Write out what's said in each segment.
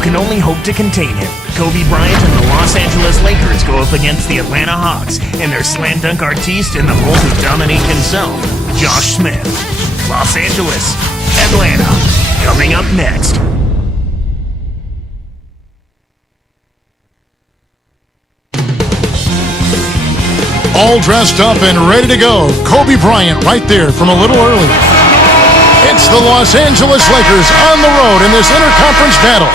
you can only hope to contain him. Kobe Bryant and the Los Angeles Lakers go up against the Atlanta Hawks and their slam dunk artiste in the role of Dominique himself, Josh Smith. Los Angeles, Atlanta, coming up next. All dressed up and ready to go. Kobe Bryant right there from a little early. It's the Los Angeles Lakers on the road in this interconference battle.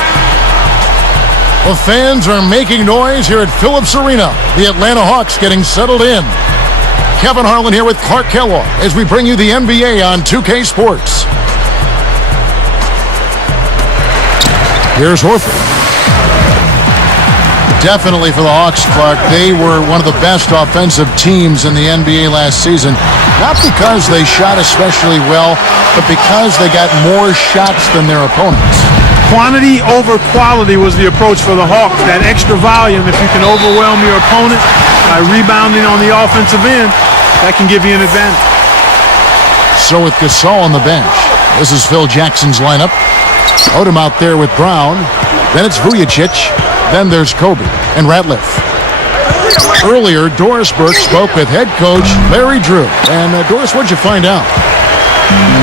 The fans are making noise here at Phillips Arena. The Atlanta Hawks getting settled in. Kevin Harlan here with Clark Kellogg as we bring you the NBA on 2K Sports. Here's Horford. Definitely for the Hawks, Clark, they were one of the best offensive teams in the NBA last season. Not because they shot especially well, but because they got more shots than their opponents. Quantity over quality was the approach for the Hawks. That extra volume, if you can overwhelm your opponent by rebounding on the offensive end, that can give you an advantage. So with Gasol on the bench, this is Phil Jackson's lineup. Odom out there with Brown. Then it's Vujicic. Then there's Kobe and Ratliff. Earlier, Doris Burke spoke with head coach Larry Drew. And Doris, what'd you find out?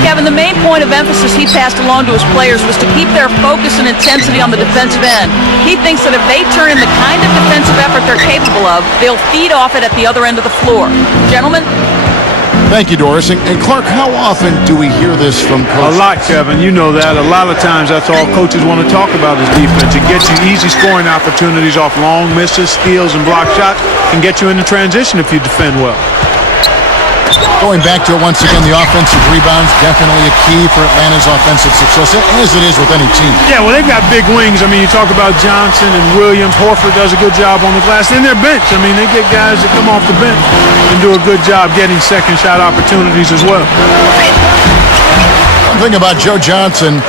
Kevin, the main point of emphasis he passed along to his players was to keep their focus and intensity on the defensive end. He thinks that if they turn in the kind of defensive effort they're capable of, they'll feed off it at the other end of the floor. Gentlemen? Thank you, Doris. And Clark, how often do we hear this from coaches? A lot, Kevin. You know that. A lot of times that's all coaches want to talk about is defense. It gets you easy scoring opportunities off long misses, steals, and block shots, and get you into transition if you defend well. Going back to it once again, the offensive rebounds definitely a key for Atlanta's offensive success, as it is with any team. Yeah, well, they've got big wings. I mean, you talk about Johnson and Williams. Horford does a good job on the glass. And their bench. I mean, they get guys that come off the bench and do a good job getting second shot opportunities as well. One thing about Joe Johnson,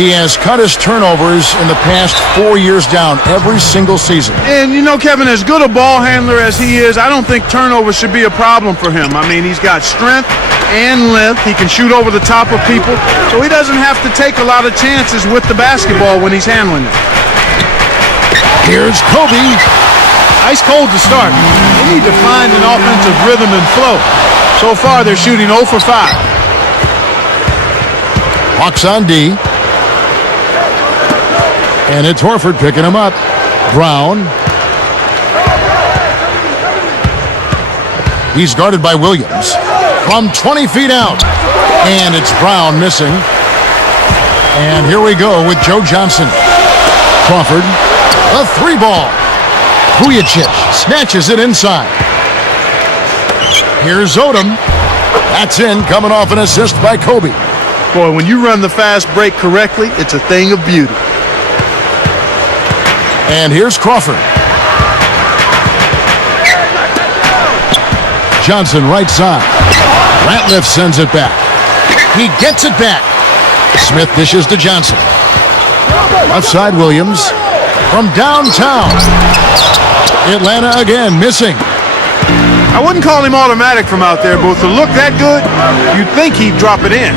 he has cut his turnovers in the past 4 years down every single season. And, you know, Kevin, as good a ball handler as he is, I don't think turnovers should be a problem for him. I mean, he's got strength and length. He can shoot over the top of people, so he doesn't have to take a lot of chances with the basketball when he's handling it. Here's Kobe. Ice cold to start. They need to find an offensive rhythm and flow. So far, they're shooting 0 for 5. Hawks on D. And it's Horford picking him up. Brown. He's guarded by Williams. From 20 feet out. And it's Brown missing. And here we go with Joe Johnson. Crawford. A 3-ball. Vujicic snatches it inside. Here's Odom. That's in, coming off an assist by Kobe. Boy, when you run the fast break correctly, it's a thing of beauty. And here's Crawford. Johnson right side. Ratliff sends it back. He gets it back. Smith dishes to Johnson. Left side Williams. From downtown. Atlanta again missing. I wouldn't call him automatic from out there, but to look that good, you'd think he'd drop it in.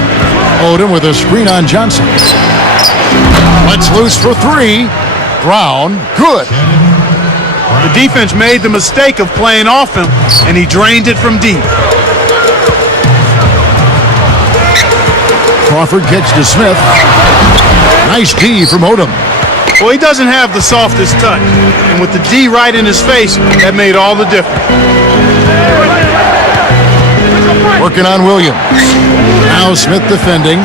Odom with a screen on Johnson. Let's loose for 3. Brown, good. The defense made the mistake of playing off him, and he drained it from deep. Crawford kicks to Smith. Nice D from Odom. Well, he doesn't have the softest touch, and with the D right in his face, that made all the difference. Working on Williams. Now Smith defending.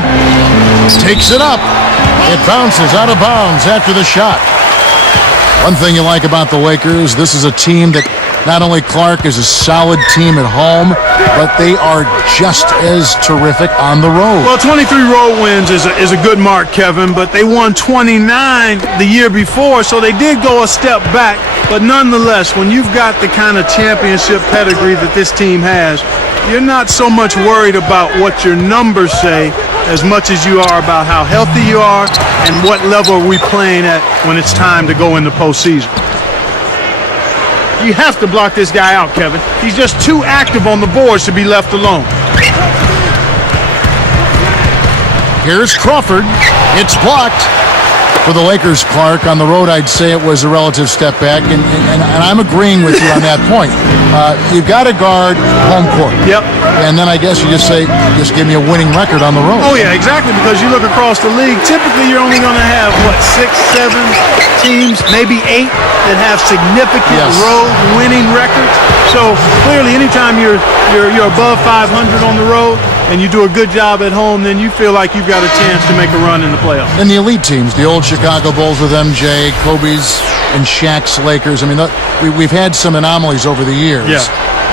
Takes it up. It bounces out of bounds after the shot. One thing you like about the Lakers, this is a team that not only Clark is a solid team at home, but they are just as terrific on the road. Well, 23 road wins is a good mark, Kevin, but they won 29 the year before, so they did go a step back. But nonetheless, when you've got the kind of championship pedigree that this team has, you're not so much worried about what your numbers say as much as you are about how healthy you are and what level are we playing at when it's time to go in the postseason. You have to block this guy out, Kevin. He's just too active on the boards to be left alone. Here's Crawford. It's blocked. For the Lakers, Clark, on the road, I'd say it was a relative step back, and I'm agreeing with you on that point. You've got to guard home court. Yep. And then I guess you just say, just give me a winning record on the road. Oh, yeah, exactly, because you look across the league, typically you're only going to have, 6, 7 teams, maybe 8 that have significant road winning records. So clearly, anytime you're above 500 on the road and you do a good job at home, then you feel like you've got a chance to make a run in the playoffs. And the elite teams, the old Chicago Bulls with MJ, Kobe's and Shaq's Lakers. I mean, we've had some anomalies over the years. Yeah.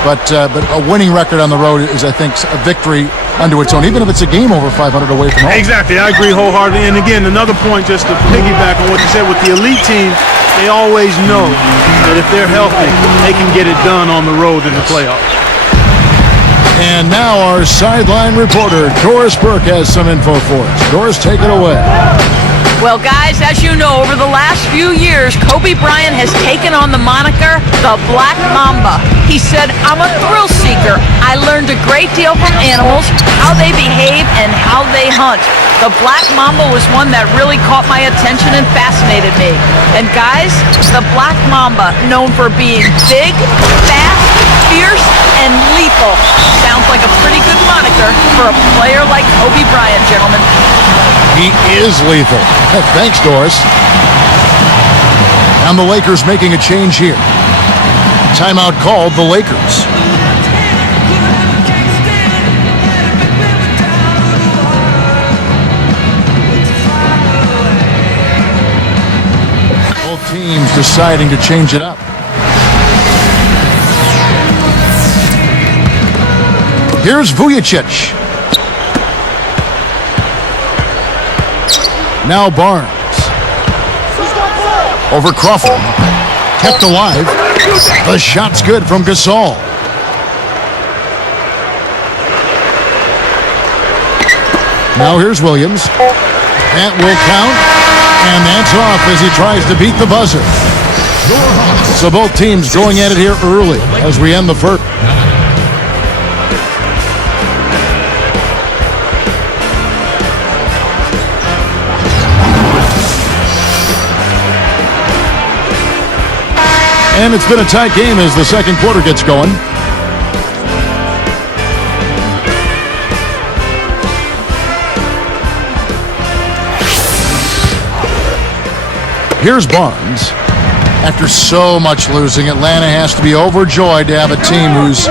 But a winning record on the road is, I think, a victory unto its own, even if it's a game over 500 away from home. Exactly. I agree wholeheartedly. And again, another point just to piggyback on what you said with the elite team, they always know that if they're healthy, they can get it done on the road in the playoffs. And now our sideline reporter, Doris Burke, has some info for us. Doris, take it away. Well, guys, as you know, over the last few years, Kobe Bryant has taken on the moniker the Black Mamba. He said, I'm a thrill seeker. I learned a great deal from animals, how they behave, and how they hunt. The Black Mamba was one that really caught my attention and fascinated me. And guys, the Black Mamba, known for being big, fast, fierce, and lethal. Sounds like a pretty good moniker for a player like Kobe Bryant, gentlemen. He is lethal. Thanks, Doris. And the Lakers making a change here. Timeout called the Lakers. Both teams deciding to change it up. Here's Vujicic. Now Barnes. Over Crawford. Kept alive. The shot's good from Gasol. Now here's Williams. That will count. And that's off as he tries to beat the buzzer. So both teams going at it here early as we end the first. And it's been a tight game as the second quarter gets going. Here's Barnes. After so much losing, Atlanta has to be overjoyed to have a team who's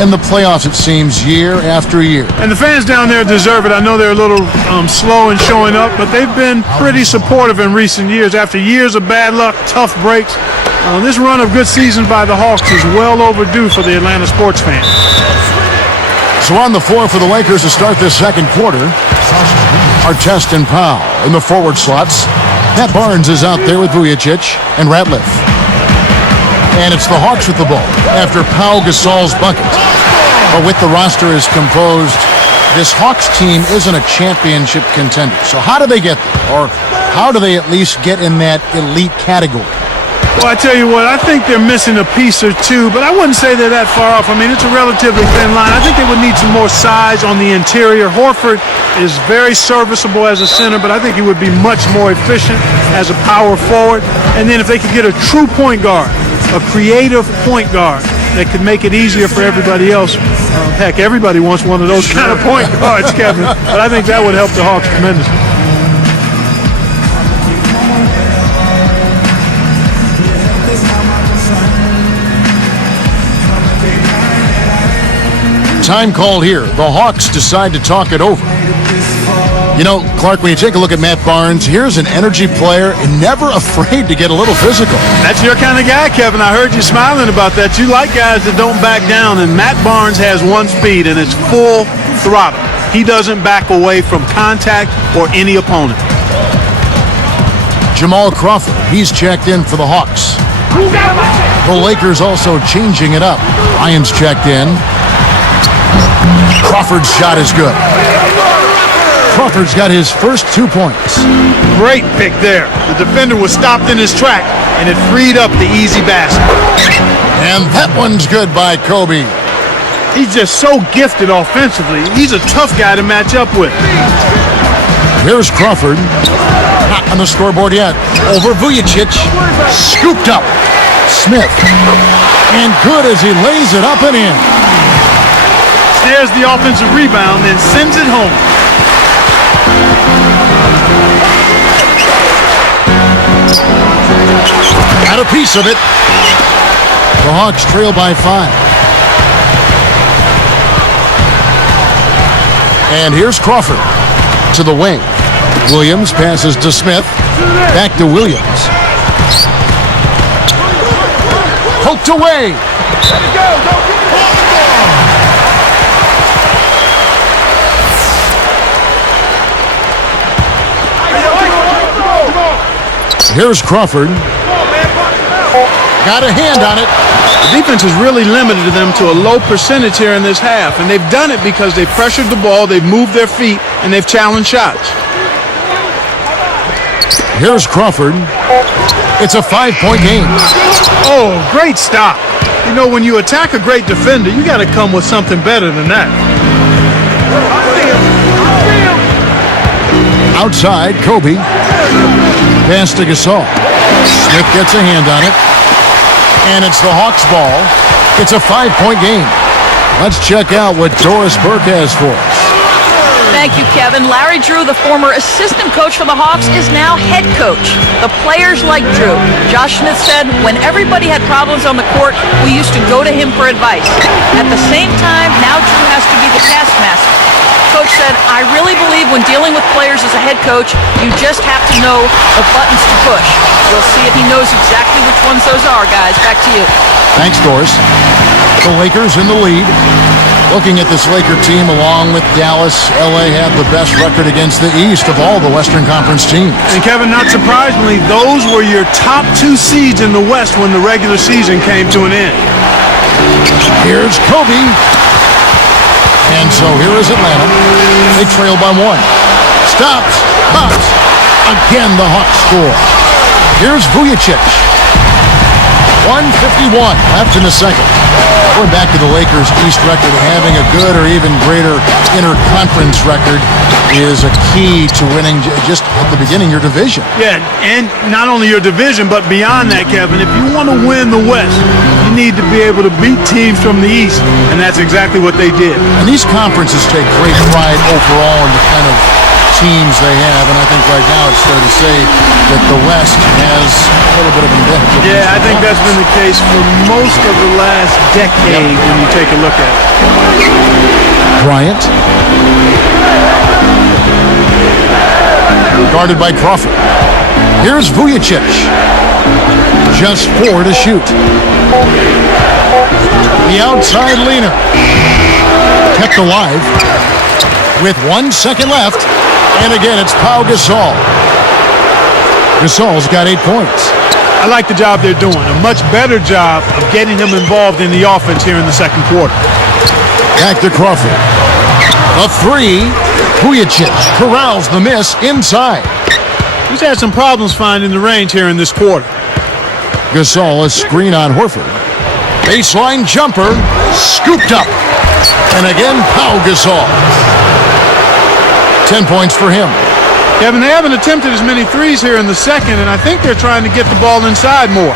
in the playoffs, it seems, year after year. And the fans down there deserve it. I know they're a little slow in showing up, but they've been pretty supportive in recent years. After years of bad luck, tough breaks, this run of good seasons by the Hawks is well overdue for the Atlanta sports fans. So on the floor for the Lakers to start this second quarter, Artest and Powell in the forward slots. Matt Barnes is out there with Vujicic and Ratliff. And it's the Hawks with the ball after Pau Gasol's bucket. But with the roster as composed, this Hawks team isn't a championship contender. So how do they get there? Or how do they at least get in that elite category? Well, I tell you what, I think they're missing a piece or two, but I wouldn't say they're that far off. I mean, it's a relatively thin line. I think they would need some more size on the interior. Horford is very serviceable as a center, but I think he would be much more efficient as a power forward. And then if they could get a true point guard, a creative point guard that could make it easier for everybody else. Heck, everybody wants one of those kind of point guards, Kevin, but I think that would help the Hawks tremendously. Time called here. The Hawks decide to talk it over. You know, Clark, when you take a look at Matt Barnes, here's an energy player and never afraid to get a little physical. That's your kind of guy, Kevin. I heard you smiling about that. You like guys that don't back down, and Matt Barnes has one speed, and it's full throttle. He doesn't back away from contact or any opponent. Jamal Crawford, he's checked in for the Hawks. The Lakers also changing it up. Ryan's checked in. Crawford's shot is good. Crawford's got his first 2 points. Great pick there. The defender was stopped in his track, and it freed up the easy basket. And that one's good by Kobe. He's just so gifted offensively. He's a tough guy to match up with. Here's Crawford. Hot on the scoreboard yet. Over Vujicic. Scooped up. Smith. And good as he lays it up and in. Snares the offensive rebound, then sends it home. Got a piece of it. The Hawks trail by 5. And here's Crawford to the wing. Williams passes to Smith. Back to Williams. Poked away. Here's Crawford. Got a hand on it. The defense has really limited them to a low percentage here in this half, and they've done it because they've pressured the ball, they've moved their feet, and they've challenged shots. Here's Crawford. It's a 5-point game. Oh, great stop. You know, when you attack a great defender, you got to come with something better than that. Outside, Kobe. Pass to Gasol. Smith gets a hand on it. And it's the Hawks' ball. It's a 5-point game. Let's check out what Doris Burke has for us. Thank you, Kevin. Larry Drew, the former assistant coach for the Hawks, is now head coach. The players like Drew. Josh Smith said, when everybody had problems on the court, we used to go to him for advice. At the same time, now Drew has to be the taskmaster. Coach said, I really believe when dealing with players as a head coach, you just have to know the buttons to push. We'll see if he knows exactly which ones those are, guys. Back to you. Thanks, Doris. The Lakers in the lead. Looking at this Laker team along with Dallas, LA have the best record against the East of all the Western Conference teams. And Kevin, not surprisingly, those were your top 2 seeds in the West when the regular season came to an end. Here's Kobe. And so here is Atlanta. They trail by 1. Stops. Pops. Again, the Hawks score. Here's Vujicic. 1:51 left in the second. Going back to the Lakers' East record, having a good or even greater interconference record is a key to winning just at the beginning your division. Yeah, and not only your division, but beyond that, Kevin, if you want to win the West, you need to be able to beat teams from the East, and that's exactly what they did. And these conferences take great pride overall in the kind of teams they have, and I think right now it's fair to say that the West has a little bit of an advantage. Yeah, I think that's been the case for most of the last decade when you take a look at it. Bryant. Guarded by Crawford. Here's Vujicic. Just 4 to shoot. The outside leaner. Kept alive with 1 second left. And again, it's Pau Gasol. Gasol's got 8 points. I like the job they're doing. A much better job of getting him involved in the offense here in the second quarter. Back to Crawford. A 3. Vujicic corrals the miss inside. He's had some problems finding the range here in this quarter. Gasol, a screen on Horford. Baseline jumper. Scooped up. And again, Pau Gasol. 10 points for him. Kevin, they haven't attempted as many threes here in the second, and I think they're trying to get the ball inside more.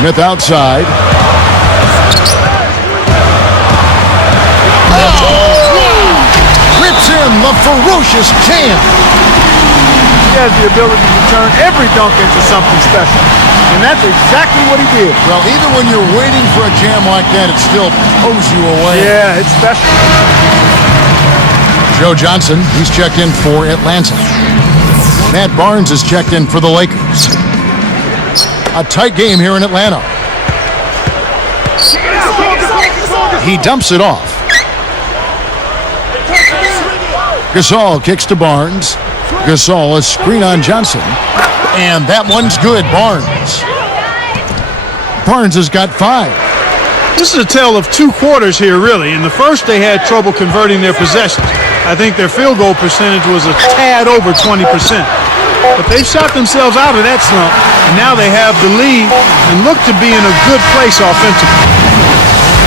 Smith outside. Rips in the ferocious jam. He has the ability to turn every dunk into something special, and that's exactly what he did. Well, even when you're waiting for a jam like that, it still pulls you away. Yeah, it's special. Joe Johnson, he's checked in for Atlanta. Matt Barnes is checked in for the Lakers. A tight game here in Atlanta. He dumps it off. Gasol kicks to Barnes. Gasol, a screen on Johnson. And that one's good, Barnes. Barnes has got 5. This is a tale of 2 quarters here, really. In the first, they had trouble converting their possessions. I think their field goal percentage was a tad over 20%. But they've shot themselves out of that slump, and now they have the lead and look to be in a good place offensively.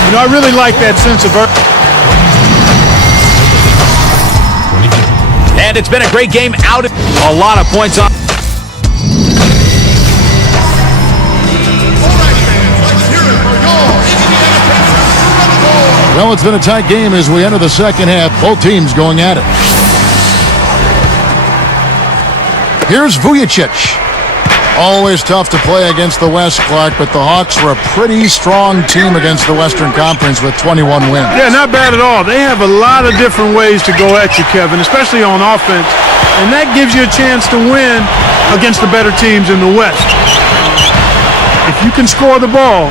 You know, I really like that sense of urgency. And it's been a great game out. A lot of points on. Well, it's been a tight game as we enter the second half. Both teams going at it. Here's Vujacic. Always tough to play against the West, Clark, but the Hawks were a pretty strong team against the Western Conference with 21 wins. Yeah, not bad at all. They have a lot of different ways to go at you, Kevin, especially on offense. And that gives you a chance to win against the better teams in the West. If you can score the ball,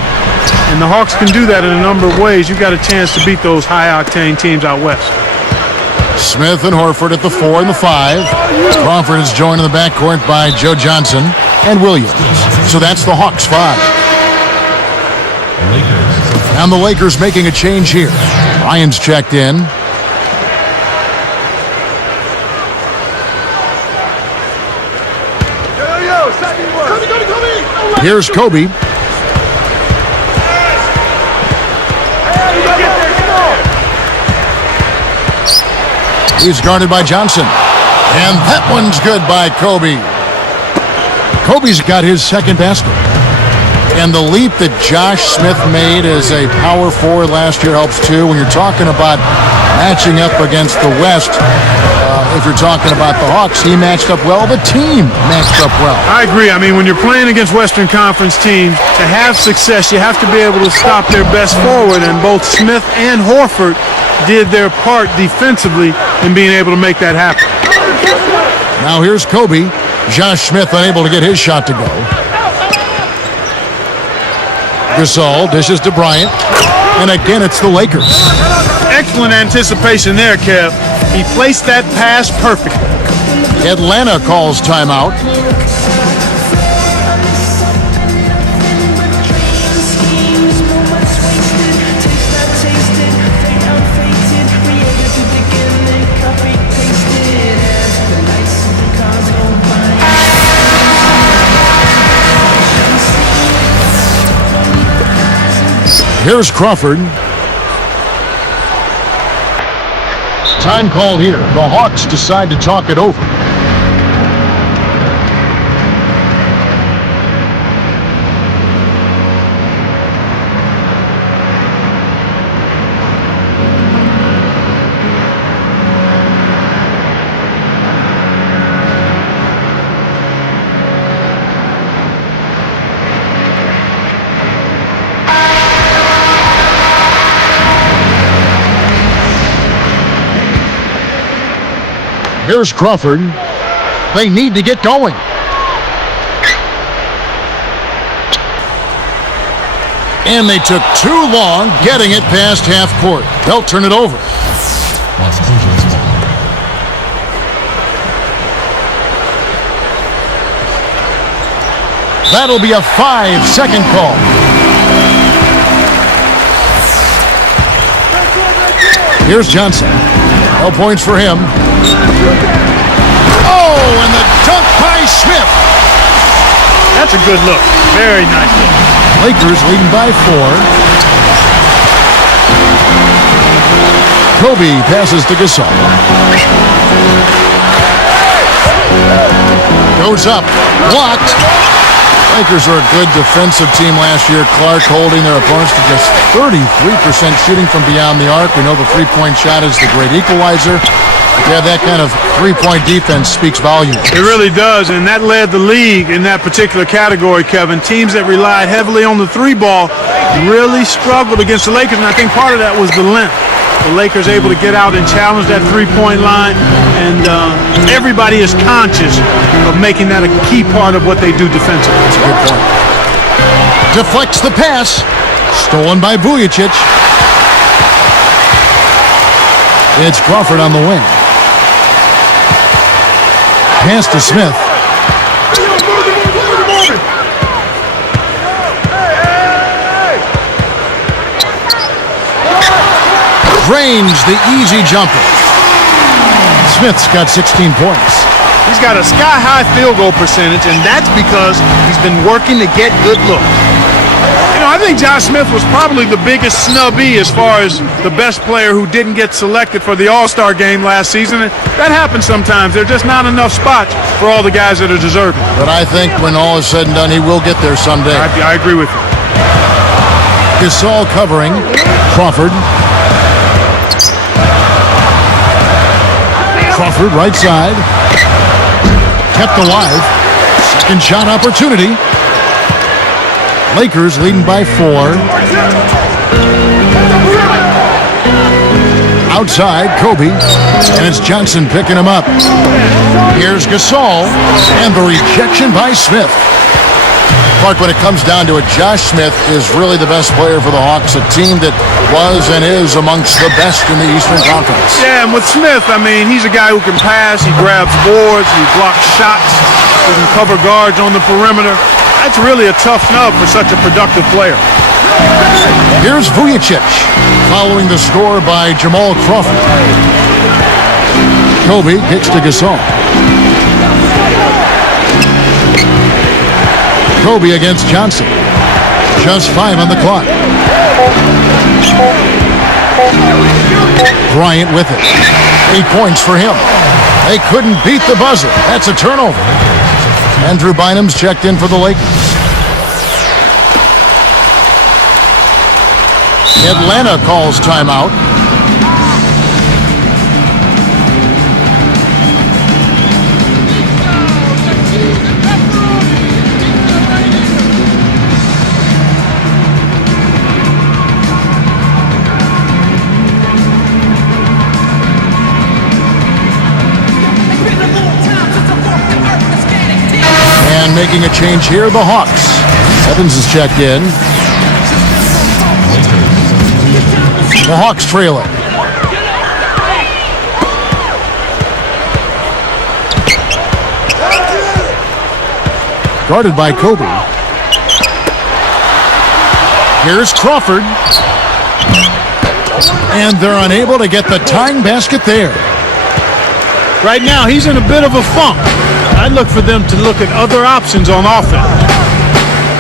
and the Hawks can do that in a number of ways, you've got a chance to beat those high-octane teams out West. Smith and Horford at the 4 and the 5. Crawford is joined in the backcourt by Joe Johnson and Williams. So that's the Hawks 5. And the Lakers making a change here. Ryan's checked in. Here's Kobe. He's guarded by Johnson. And that one's good by Kobe. Kobe's got his second basket. And the leap that Josh Smith made as a power forward last year helps too. When you're talking about matching up against the West, if you're talking about the Hawks, he matched up well. The team matched up well. I agree. I mean, when you're playing against Western Conference teams, to have success, you have to be able to stop their best forward. And both Smith and Horford did their part defensively in being able to make that happen. Now here's Kobe. Josh Smith unable to get his shot to go. Gasol dishes to Bryant. And again, it's the Lakers. Excellent anticipation there, Kev. He placed that pass perfectly. Atlanta calls timeout. Here's Crawford. Time called here. The Hawks decide to talk it over. Here's Crawford. They need to get going. And they took too long getting it past half court. They'll turn it over. That'll be a 5-second call. Here's Johnson. No points for him. Oh, and the dunk by Smith. That's a good look. Very nice look. Lakers leading by 4. Kobe passes to Gasol. Goes up. Blocked. Lakers are a good defensive team last year. Clark holding their opponents to just 33% shooting from beyond the arc. We know the three-point shot is the great equalizer. But yeah, that kind of three-point defense speaks volumes. It really does, and that led the league in that particular category, Kevin. Teams that relied heavily on the three ball really struggled against the Lakers, and I think part of that was the length. The Lakers able to get out and challenge that three-point line, and everybody is conscious of making that a key part of what they do defensively. That's a good point. Deflects the pass. Stolen by Vujacic. It's Crawford on the wing. Pass to Smith. Drains the easy jumper. Smith's got 16 points. He's got a sky-high field goal percentage, and that's because he's been working to get good looks. You know, I think Josh Smith was probably the biggest snubby as far as the best player who didn't get selected for the All-Star game last season. And that happens sometimes. There are just not enough spots for all the guys that are deserving. But I think when all is said and done, he will get there someday. I agree with you. Gasol covering. Crawford. Crawford right side. Kept alive. Second shot opportunity. Lakers leading by 4. Outside, Kobe, and it's Johnson picking him up. Here's Gasol, and the rejection by Smith. Clark, when it comes down to it, Josh Smith is really the best player for the Hawks, a team that was and is amongst the best in the Eastern Conference. Yeah, and with Smith, I mean, he's a guy who can pass, he grabs boards, he blocks shots, he can cover guards on the perimeter. That's really a tough nub for such a productive player. Here's Vujicic, following the score by Jamal Crawford. Kobe kicks to Gasol. Kobe against Johnson. Just 5 on the clock. Bryant with it. 8 points for him. They couldn't beat the buzzer. That's a turnover. Andrew Bynum's checked in for the Lakers. Atlanta calls timeout. And making a change here, the Hawks. Evans is checked in. The Hawks trailing. Guarded by Kobe. Here's Crawford. And they're unable to get the tying basket there. Right now, he's in a bit of a funk. I'd look for them to look at other options on offense.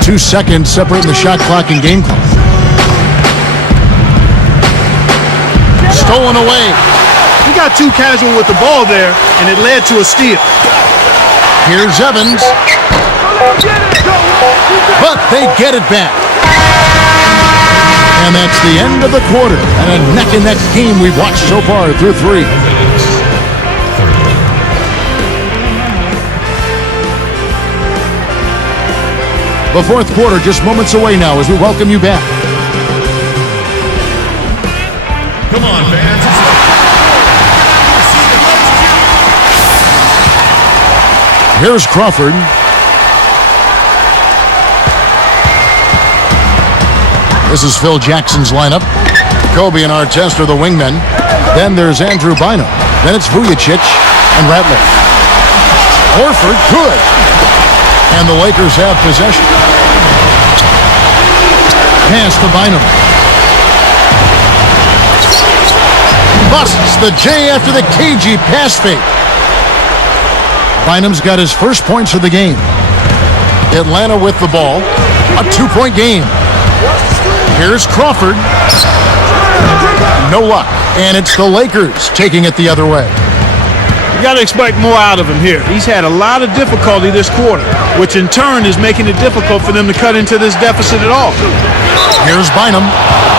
2 seconds separating the shot clock and game clock. Stolen away. He got too casual with the ball there, and it led to a steal. Here's Evans. But they get it back. And that's the end of the quarter. And a neck-and-neck game we've watched so far through 3. The fourth quarter just moments away now as we welcome you back. Come on, fans. Here's Crawford. This is Phil Jackson's lineup. Kobe and Artest are the wingmen. Then there's Andrew Bynum. Then it's Vujicic and Ratliff. Horford, good. And the Lakers have possession. Pass to Bynum. Busts the J after the cagey pass fake. Bynum's got his first points of the game. Atlanta with the ball. A 2-point game. Here's Crawford. No luck. And it's the Lakers taking it the other way. You got to expect more out of him here. He's had a lot of difficulty this quarter, which in turn is making it difficult for them to cut into this deficit at all. Here's Bynum.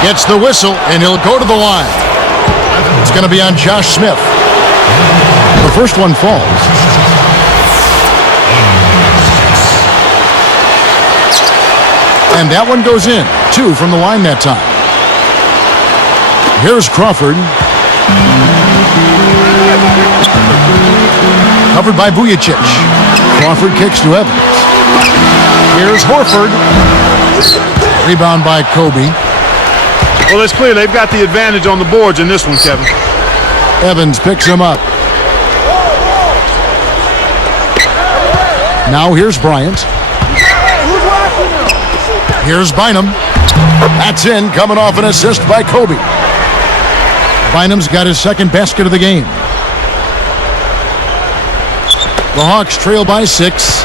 Gets the whistle, and he'll go to the line. It's going to be on Josh Smith. The first one falls. And that one goes in. 2 from the line that time. Here's Crawford. Covered by Vujicic. Crawford kicks to Evans. Here's Horford. Rebound by Kobe. Well, it's clear they've got the advantage on the boards in this one, Kevin. Evans picks him up. Now here's Bryant. Here's Bynum. That's in, coming off an assist by Kobe. Bynum's got his second basket of the game. The Hawks trail by 6.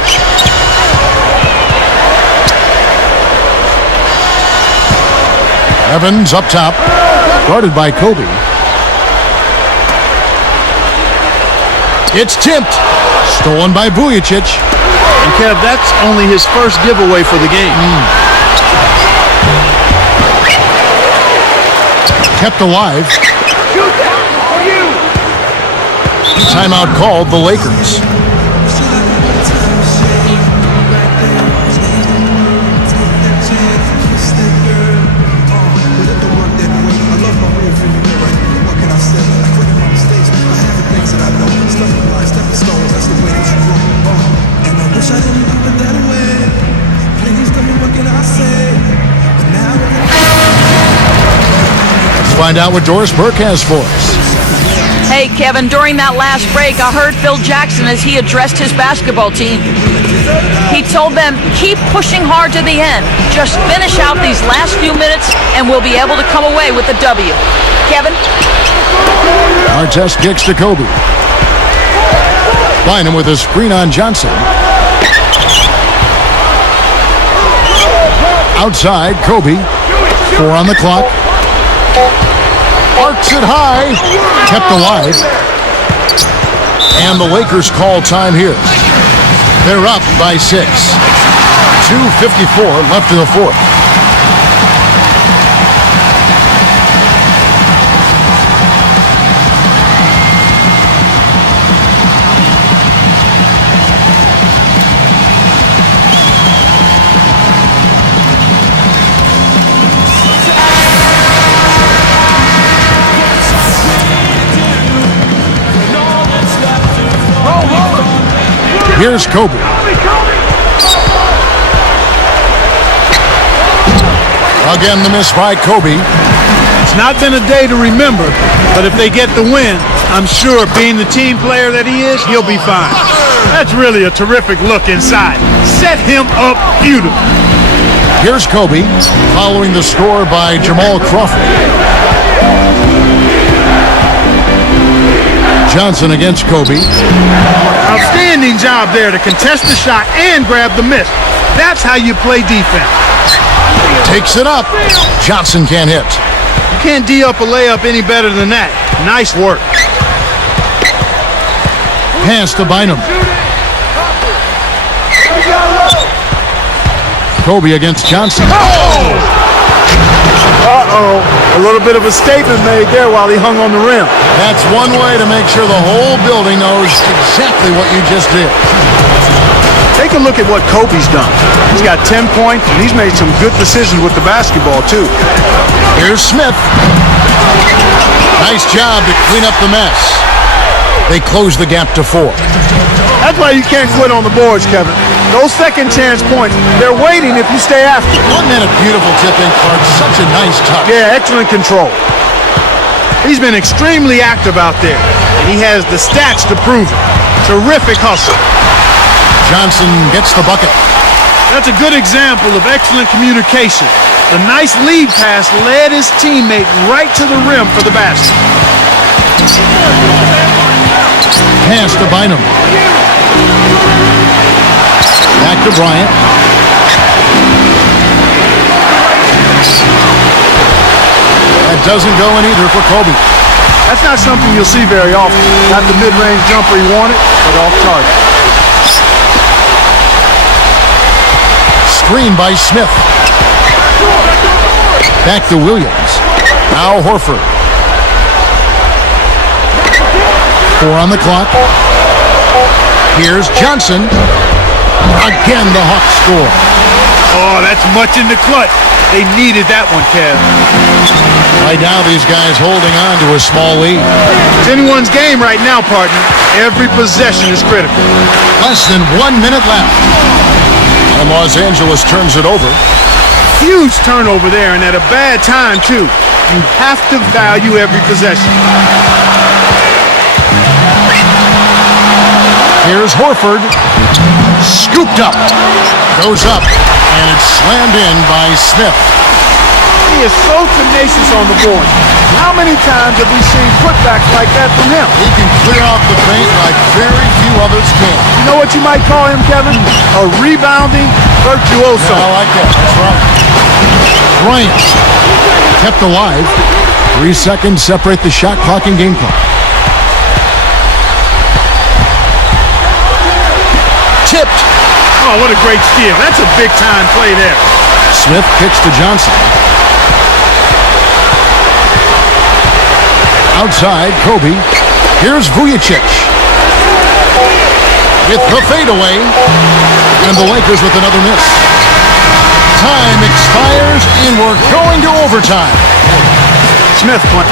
Evans up top, guarded by Kobe. It's tipped. Stolen by Vujicic. And Kev, that's only his first giveaway for the game. Kept alive. Timeout called the Lakers. Find out what Doris Burke has for us. Hey, Kevin, during that last break, I heard Phil Jackson as he addressed his basketball team. He told them, keep pushing hard to the end. Just finish out these last few minutes, and we'll be able to come away with the W. Kevin? Artest kicks to Kobe. Bynum with a screen on Johnson. Outside, Kobe. 4 on the clock. Arcs it high. Kept alive. And the Lakers call time here. They're up by 6. 2:54 left in the fourth. Here's Kobe. Again, the miss by Kobe. It's not been a day to remember, but if they get the win, I'm sure being the team player that he is, he'll be fine. That's really a terrific look inside. Set him up beautifully. Here's Kobe, following the score by Jamal Crawford. Johnson against Kobe. Outstanding job there to contest the shot and grab the miss. That's how you play defense. Takes it up. Johnson can't hit. You can't D up a layup any better than that. Nice work. Pass to Bynum. Kobe against Johnson. Uh-oh. A little bit of a statement made there while he hung on the rim. That's one way to make sure the whole building knows exactly what you just did. Take a look at what Kobe's done. He's got 10 points, and he's made some good decisions with the basketball, too. Here's Smith. Nice job to clean up the mess. They close the gap to 4. That's why you can't quit on the boards, Kevin. Those second chance points, they're waiting if you stay after. Wasn't that a beautiful tip-in, Clark? Such a nice touch. Yeah, excellent control. He's been extremely active out there, and he has the stats to prove it. Terrific hustle. Johnson gets the bucket. That's a good example of excellent communication. The nice lead pass led his teammate right to the rim for the basket. Pass to Bynum. Back to Bryant. That doesn't go in either for Kobe. That's not something you'll see very often. Not the mid-range jumper he wanted, but off target. Screen by Smith. Back to Williams. Now Horford. 4 on the clock. Here's Johnson. Again, the Hawks score. Oh, that's much in the clutch. They needed that one, Kev. Right now, these guys holding on to a small lead. It's anyone's game right now, partner. Every possession is critical. Less than 1 minute left. And Los Angeles turns it over. Huge turnover there, and at a bad time, too. You have to value every possession. Here's Horford. Scooped up. Goes up. And it's slammed in by Smith. He is so tenacious on the board. How many times have we seen putbacks like that from him? He can clear off the paint like very few others can. You know what you might call him, Kevin? A rebounding virtuoso. Yeah, I like that. That's right. Bryant kept alive. 3 seconds separate the shot clock and game clock. Tipped. Oh, what a great steal. That's a big-time play there. Smith kicks to Johnson. Outside, Kobe. Here's Vujacic. With the fadeaway. And the Lakers with another miss. Time expires, and we're going to overtime. Smith point.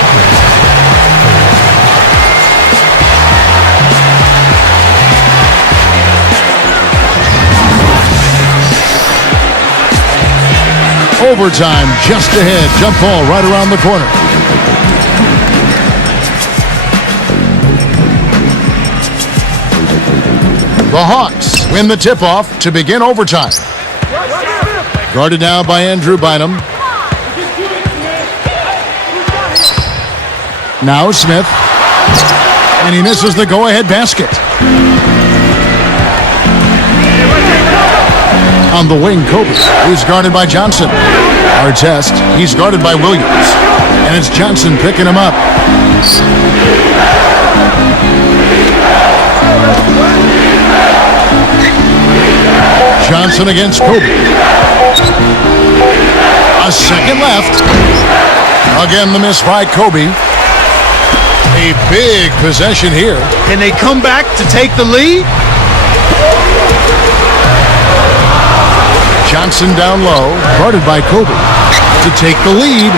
Overtime just ahead. Jump ball right around the corner. The Hawks win the tip-off to begin overtime. Guarded now by Andrew Bynum. Now Smith. And he misses the go-ahead basket. On the wing, Kobe. He's guarded by Johnson. Artest. He's guarded by Williams. And it's Johnson picking him up. Johnson against Kobe. A second left. Again, the miss by Kobe. A big possession here. Can they come back to take the lead? Johnson down low, guarded by Kobe. To take the lead.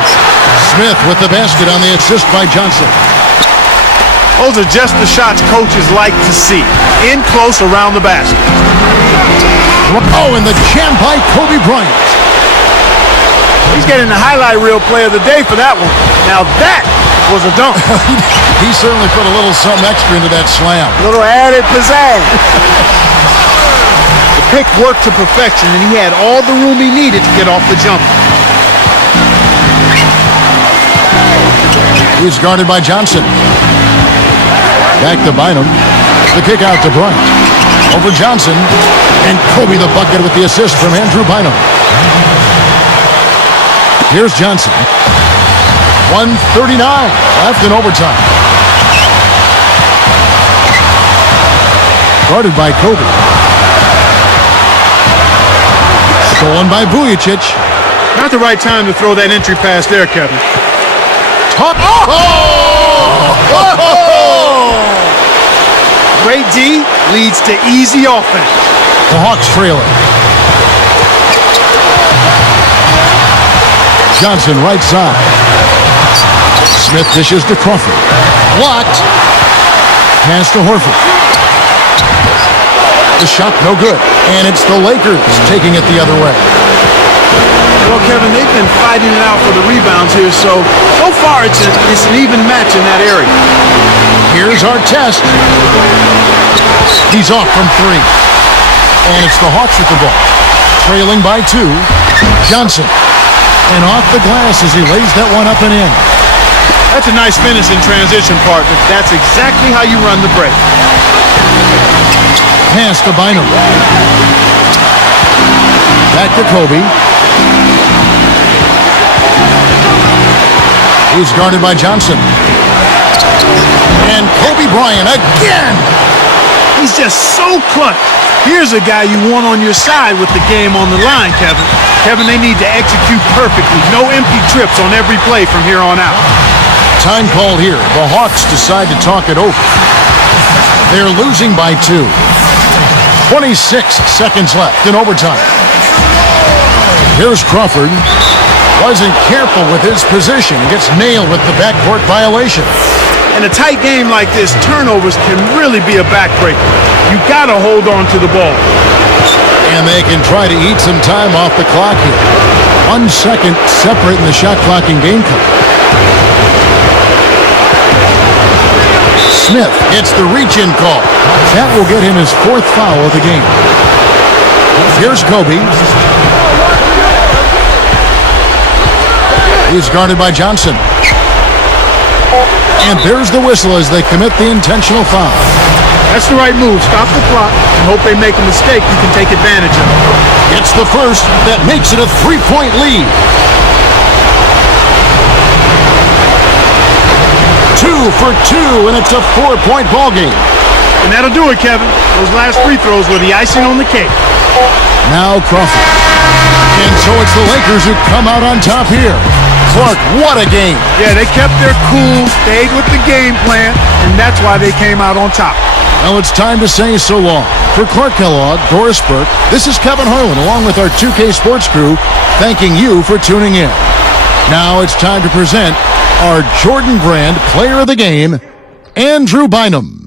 Smith with the basket on the assist by Johnson. Those are just the shots coaches like to see. In close around the basket. Oh, and the jam by Kobe Bryant. He's getting the highlight reel play of the day for that one. Now that was a dunk. He certainly put a little something extra into that slam. A little added pizzazz. The pick worked to perfection, and he had all the room he needed to get off the jump. He's guarded by Johnson. Back to Bynum. The kick out to Bryant. Over Johnson. And Kobe the bucket with the assist from Andrew Bynum. Here's Johnson. 1:39 left in overtime. Guarded by Kobe. Stolen by Vujacic. Not the right time to throw that entry pass there, Kevin. Great D leads to easy offense. The Hawks trailing. Johnson right side. Smith dishes to Crawford. Blocked. Pass to Horford. The shot no good. And it's the Lakers taking it the other way. Well, Kevin, they've been fighting it out for the rebounds here, so far it's an even match in that area. Here's our test. He's off from 3. And it's the Hawks with the ball. Trailing by 2. Johnson. And off the glass as he lays that one up and in. That's a nice finish in transition, partner. That's exactly how you run the break. Pass to Bynum. Back to Kobe. He's guarded by Johnson. And Kobe Bryant again. He's just so clutch. Here's a guy you want on your side with the game on the line, Kevin. Kevin, they need to execute perfectly. No empty trips on every play from here on out. Time called here. The Hawks decide to talk it over. They're losing by 2. 26 seconds left in overtime. Here's Crawford. Wasn't careful with his position. Gets nailed with the backcourt violation. In a tight game like this, turnovers can really be a backbreaker. You gotta hold on to the ball. And they can try to eat some time off the clock here. 1 second separating the shot clock and game clock. Smith gets the reach-in call. That will get him his 4th foul of the game. Here's Kobe. He's guarded by Johnson. And there's the whistle as they commit the intentional foul. That's the right move. Stop the clock and hope they make a mistake you can take advantage of. It's the first that makes it a 3-point lead. 2 for 2, and it's a 4-point ball game. And that'll do it, Kevin. Those last free throws were the icing on the cake. Now Crawford. And so it's the Lakers who come out on top here. Clark, what a game. Yeah, they kept their cool, stayed with the game plan, and that's why they came out on top. Well, it's time to say so long. For Clark Kellogg, Doris Burke, this is Kevin Harlan along with our 2K Sports crew, thanking you for tuning in. Now it's time to present our Jordan Brand Player of the Game, Andrew Bynum.